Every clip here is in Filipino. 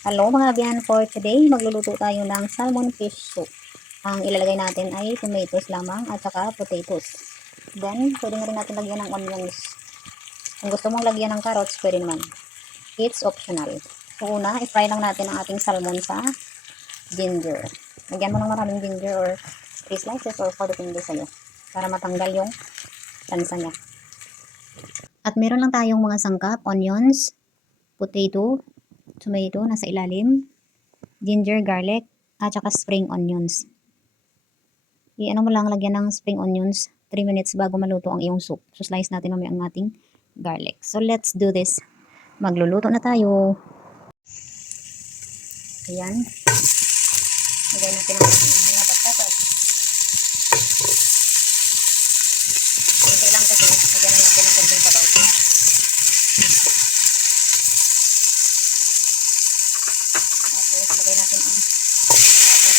Hello mga biyan, for today magluluto tayo ng salmon fish soup. Ang ilalagay natin ay tomatoes lamang at saka potatoes. Then pwede na rin natin lagyan ng onions. Kung gusto mong lagyan ng carrots, pwede naman. It's optional. So una, i-fry lang natin ang ating salmon sa ginger. Lagyan mo ng maraming ginger or 3 slices or 4 depende sa'yo para matanggal yung lansa niya. At meron lang tayong mga sangkap, onions, potato, tomato nasa ilalim, ginger, garlic, at saka spring onions. I-ano mo lang, lagyan ng spring onions 3 minutes bago maluto ang iyong soup. So slice natin mamaya ang ating garlic. So let's do this. Magluluto na tayo. Ayan. Lagyan natin ang ating mga patatas. Kunti lang kasi, lagyan na natin ng konting sabaw. Tapos lagay natin ang patatas.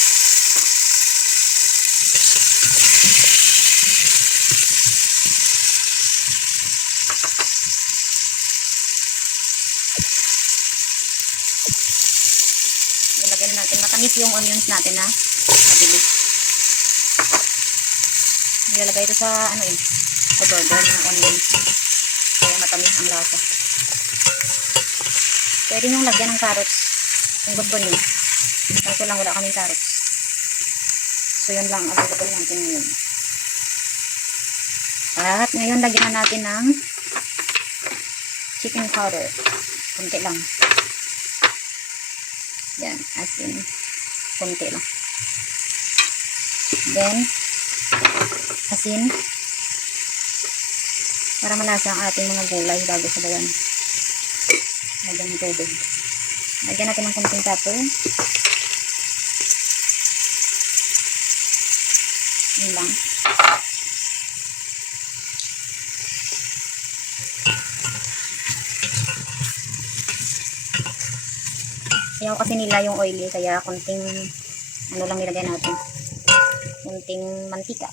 Lagyan natin matamis yung onions natin na mabilis. Nilalagay ito sa sa burger na onions. Kaya matamis ang lasa. Pwede nyo lagyan ng carrots kung gusto nyo. Kaso lang wala kaming carrots. So yun lang available natin ngayon. At ngayon lagyan na natin ng chicken powder. Kunti lang. Yan, as in kunti lang. Then asin para malasa ang ating mga gulay bago sabayan. Lagyan ng tubig. Lagyan natin ng konting pepper. Yun lang. Ayaw kasi nila yung oily, kaya konting lang nilagay natin. Konting mantika.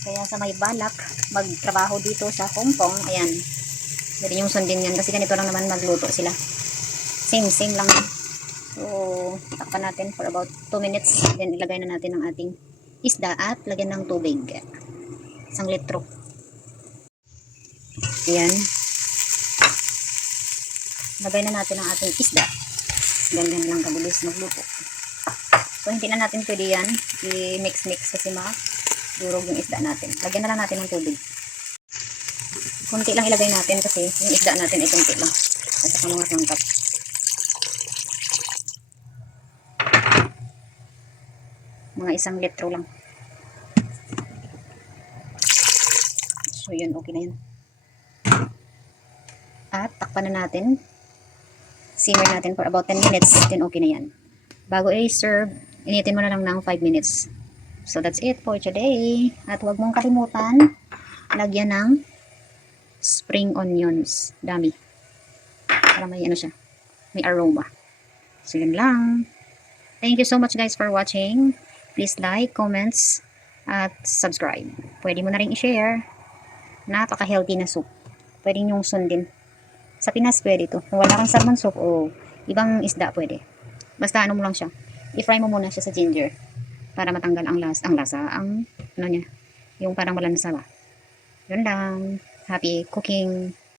Kaya sa may balak magtrabaho dito sa Hong Kong, ayan, pwede yung sundin yan kasi ganito lang naman magluto sila. Same lang. So takpan natin for about 2 minutes, then ilagay na natin ang ating isda at lagyan ng tubig, 1 litro. Ayan, lagay na natin ang ating isda. Ganyan lang kabilis magluto. So hindi na natin pwede yan i-mix kasi durog yung isda natin. Lagyan na lang natin ng tubig. Kunti lang ilagay natin kasi yung isda natin ay kunti lang. At saka mga sangkap. Mga 1 litro lang. So yun, okay na yun. At takpan na natin. Simmer natin for about 10 minutes. Then okay na yan. Bago i-serve, initin mo na lang ng 5 minutes. So that's it for today. At huwag mong kalimutan, lagyan ng spring onions. Dami. Para may siya. May aroma. So yun lang. Thank you so much guys for watching. Please like, comments, at subscribe. Pwede mo na rin i-share. Napaka-healthy na soup. Pwede nyong sundin. Sa Pinas pwede to. Kung wala kang salmon soup o ibang isda pwede. Basta mo lang siya. I-fry mo muna siya sa ginger para matanggal ang lasa, niya, yung parang malansa ba. Yun lang. Happy cooking.